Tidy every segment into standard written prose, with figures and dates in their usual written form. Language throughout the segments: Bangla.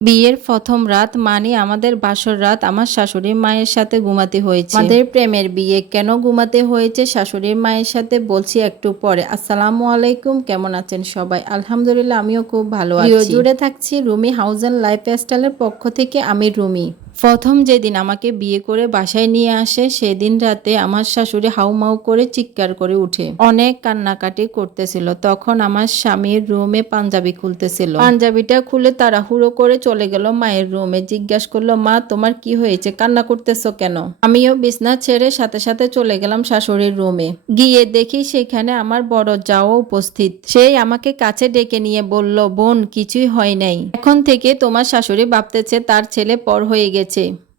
বিয়ের প্রথম রাত মানে আমাদের বাসর রাত আমার শাশুড়ি মায়ের সাথে ঘুমাতে হয়েছে। আমাদের প্রেমের বিয়ে কেন ঘুমাতে হয়েছে শাশুড়ির মায়ের সাথে বলছি একটু পরে। আসসালামু আলাইকুম, কেমন আছেন সবাই? আলহামদুলিল্লাহ, আমিও খুব ভালো আছি। জুড়ে থাকছি রুমি হাউস অ্যান্ড লাইফস্টাইলের পক্ষ থেকে। আমি রুমি। প্রথম যেদিন আমাকে বিয়ে করে বাসায় নিয়ে আসে সেদিন রাতে আমার শাশুড়ি হাউমাউ করে চিৎকার করে উঠে অনেক কান্নাকাটি করতেছিল। তখন আমার স্বামীর রুমে পাঞ্জাবি খুলতেছিল। পাঞ্জাবিটা খুলে তাড়াহুড়ো করে চলে গেল মায়ের রুমে। জিজ্ঞাসা করলো, মা তোমার কি হয়েছে, কান্না করতেছো কেন? আমিও বিছনা ছেড়ে সাথে সাথে চলে গেলাম শাশুড়ির রুমে। গিয়ে দেখি সেখানে আমার বড় জাও উপস্থিত। সেই আমাকে কাছে ডেকে নিয়ে বলল, বোন কিছুই হয় নাই, এখন থেকে তোমার শাশুড়ি ভাবতেছে তার ছেলে পর হয়ে গেছে,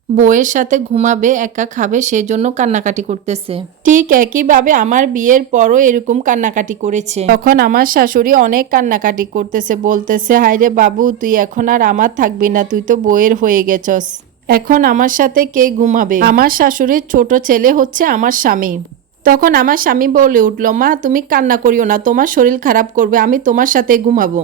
বউয়ের সাথে ঘুমাবে, একা খাবে, সেজন্য কান্নাকাটি করতেছে। ঠিক একইভাবে আমার বিয়ের পরও এরকম কান্নাকাটি করেছে। তখন আমার শাশুড়ি অনেক কান্নাকাটি করতেছে, বলতেছে, হায়রে বাবু তুই এখন আর আমার থাকবি না, তুই তো বউয়ের হয়ে গেছস, এখন আমার সাথে কে ঘুমাবে? আমার শাশুড়ির ছোট ছেলে হচ্ছে আমার স্বামী। তখন আমার স্বামী বলে উঠল, মা তুমি কান্না করিও না, তোমার শরীর খারাপ করবে, আমি তোমার সাথে ঘুমাবো।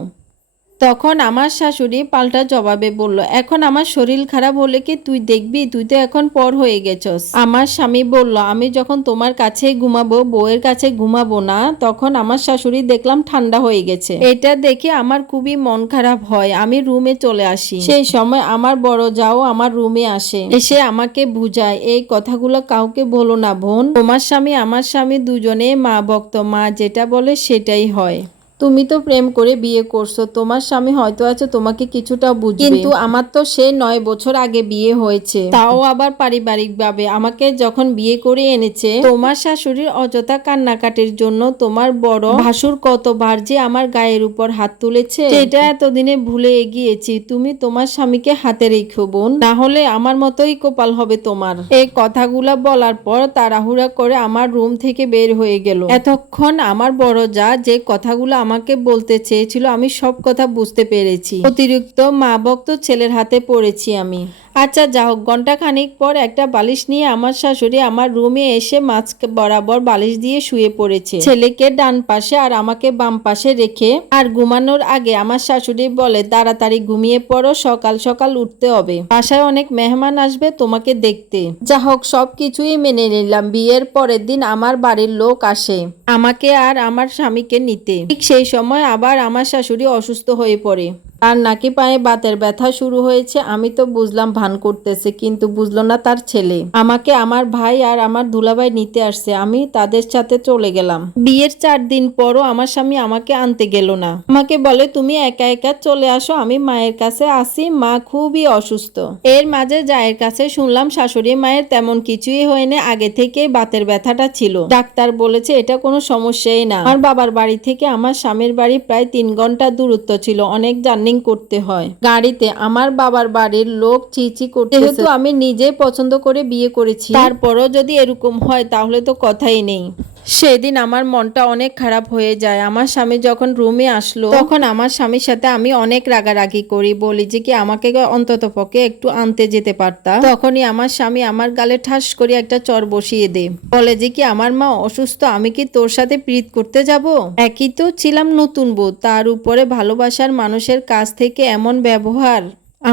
তখন আমার শাশুড়ি পাল্টা জবাবে বলল, এখন আমার শরীর খারাপ হলে কি তুই দেখবি, তুই তো এখন পর হয়ে গেছস। আমার স্বামী বলল, আমি যখন তোমার কাছে ঘুমাবো, বউয়ের কাছে ঘুমাবো না। তখন আমার শাশুড়ি দেখলাম ঠান্ডা হয়ে গেছে। এটা দেখে আমার খুবই মন খারাপ হয়। আমি রুমে চলে আসি। সেই সময় আমার বড় যাও আমার রুমে আসে, এসে আমাকে বুঝায়, এই কথাগুলো কাউকে বলো না বোন, তোমার স্বামী আমার স্বামী দুজনে মা ভক্ত, মা যেটা বলে সেটাই হয়। তুমি তো প্রেম করে বিয়ে করছো, তোমার স্বামী হয়তো আছে তোমাকে কিছুটা বুঝবে, কিন্তু আমার তো সে 9 বছর আগে বিয়ে হয়েছে, তাও আবার পারিবারিক ভাবে। আমাকে যখন বিয়ে করে এনেছে, তোমার শাশুড়ির অযথা কান্নাকাটির জন্য তোমার বড় ভাসুর কতবার যে আমার গায়ের উপর হাত তুলেছে, সেটা এতদিনে ভুলে গিয়েছি। তুমি তোমার স্বামীকে হাতে রেখো বোন, না হলে আমার মতোই কপাল হবে তোমার। এই কথাগুলা বলার পর তাড়াহুড়া করে আমার রুম থেকে বের হয়ে গেল। এতক্ষণ আমার বড় যা যে কথাগুলো আমাকে বলতে চেয়েছিল আমি সব কথা বুঝতে পেরেছি। অতিরিক্ত মা ভক্ত ছেলের হাতে পড়েছি আমি। আচ্ছা যা হোক, ঘন্টা খানিক পর একটা বালিশ নিয়ে আমার শাশুড়ি আমার রুমে এসে মাঝ বরাবর বালিশ দিয়ে শুয়ে পড়েছে, ছেলেকে ডান পাশে আর আমাকে বাম পাশে রেখে। আর ঘুমানোর আগে আমার শাশুড়ি বলে, তাড়াতাড়ি ঘুমিয়ে পড়ো, সকাল সকাল উঠতে হবে, বাসায় অনেক মেহমান আসবে তোমাকে দেখতে। যা হোক, সবকিছুই মেনে নিলাম। বিয়ের পরের দিন আমার বাড়ির লোক আসে আমাকে আর আমার স্বামীকে নিতে। ঠিক সেই সময় আবার আমার শাশুড়ি অসুস্থ হয়ে পড়ে। তার নাকি পায়ে বাতের ব্যথা শুরু হয়েছে। আমি তো বুঝলাম ভান করতেছে, কিন্তু বুঝলো না তার ছেলে। আমাকে আমার ভাই আর আমার দুলাভাই নিতে আসছে, আমি তাদের সাথে চলে গেলাম। বিয়ের 4 দিন পরও আমার স্বামী আমাকে আনতে গেল না। আমাকে বলে, তুমি একা একা চলে আসো, আমি মায়ের কাছে আসি, মা খুবই অসুস্থ। এর মাঝে জায়ের কাছে শুনলাম শাশুড়ি মায়ের তেমন কিছুই হয়নি, আগে থেকেই বাতের ব্যথাটা ছিল, ডাক্তার বলেছে এটা কোনো সমস্যাই না। আমার বাবার বাড়ি থেকে আমার স্বামীর বাড়ি প্রায় 3 ঘন্টা দূরত্ব ছিল, অনেক জার্নি করতে হয় গাড়িতে। আমার বাবার বাড়ির লোক চিচি করতে, যেহেতু আমি নিজে পছন্দ করে বিয়ে করেছি, তারপরও যদি এরকম হয় তাহলে তো কথাই নেই। সেদিন আমার মনটা অনেক খারাপ হয়ে যায়। আমার স্বামী যখন রুমে আসলো, তখন আমার স্বামীর সাথে আমি অনেক রাগারাগি করি, বলি যে কি আমাকে অন্তত পক্ষে একটু আনতে যেতে পারতা। তখনই আমার স্বামী আমার গালে ঠাস করে একটা চর বসিয়ে দে, বলে যে কি আমার মা অসুস্থ, আমি কি তোর সাথে প্রীত করতে যাব? একই তো ছিলাম নতুন বউ, তার উপরে ভালোবাসার মানুষের কাছ থেকে এমন ব্যবহার।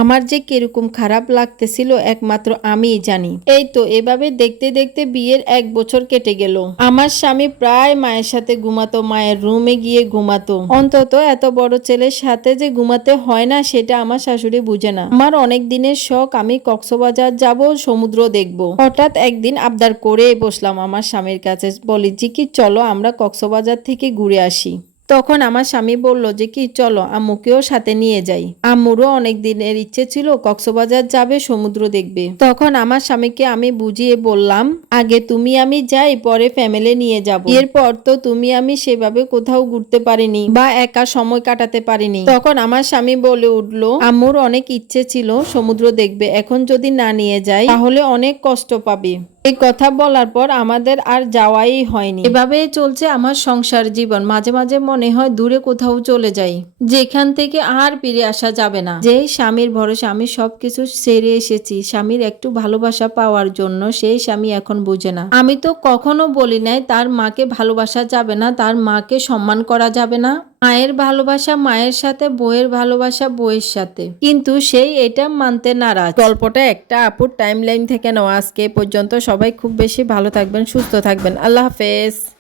আমার যে কিরকম খারাপ লাগতেছিল একমাত্র আমিই জানি। এই তো এভাবে দেখতে দেখতে বিয়ের 1 বছর কেটে গেল। আমার স্বামী প্রায় মায়ের সাথে ঘুমাতো, মায়ের রুমে গিয়ে ঘুমাতো। অন্তত এত বড় ছেলের সাথে যে ঘুমাতে হয় না সেটা আমার শাশুড়ি বুঝে না। আমার অনেক দিনের শখ আমি কক্সবাজার যাব, সমুদ্র দেখব। হঠাৎ একদিন আবদার করে বসলাম আমার স্বামীর কাছে, বলি যে কি চলো আমরা কক্সবাজার থেকে ঘুরে আসি। তখন আমার স্বামী বলল যে কি চলো আম্মুকেও সাথে নিয়ে যাই, আম্মুরও অনেক দিনের ইচ্ছে ছিল কক্সবাজার যাবে, সমুদ্র দেখবে। তখন আমার স্বামীকে আমি বুঝিয়ে বললাম, আগে তুমি আমি যাই, পরে ফ্যামিলি নিয়ে যাব। এরপর তো তুমি আমি সেভাবে কোথাও ঘুরতে পারিনি বা একা সময় কাটাতে পারিনি। তখন আমার স্বামী বলে উঠলো, আম্মুর অনেক ইচ্ছে ছিল সমুদ্র দেখবে, এখন যদি না নিয়ে যাই তাহলে অনেক কষ্ট পাবে। এই কথা বলার পর আমাদের আর যাওয়াই হয়নি। এভাবেই চলছে আমার সংসার জীবন। মাঝে মাঝে মনে হয় দূরে কোথাও চলে যাই, যেখান থেকে আর ফিরে আসা যাবে না। যে স্বামীর ভরসা আমি সবকিছু ছেড়ে এসেছি স্বামীর একটু ভালোবাসা পাওয়ার জন্য, সেই স্বামী এখন বুঝে না। আমি তো কখনো বলি নাই তার মাকে ভালোবাসা যাবে না, তার মাকে সম্মান করা যাবে না। মায়ের ভালোবাসা মায়ের সাথে, বউয়ের ভালোবাসা বউয়ের সাথে, কিন্তু সেই এটা মানতে নারাজ। গল্পটা একটা আপুর টাইমলাইন থেকে নেওয়া। আজকে এ পর্যন্ত। সবাই খুব বেশি ভালো থাকবেন, সুস্থ থাকবেন। আল্লাহ হাফেজ।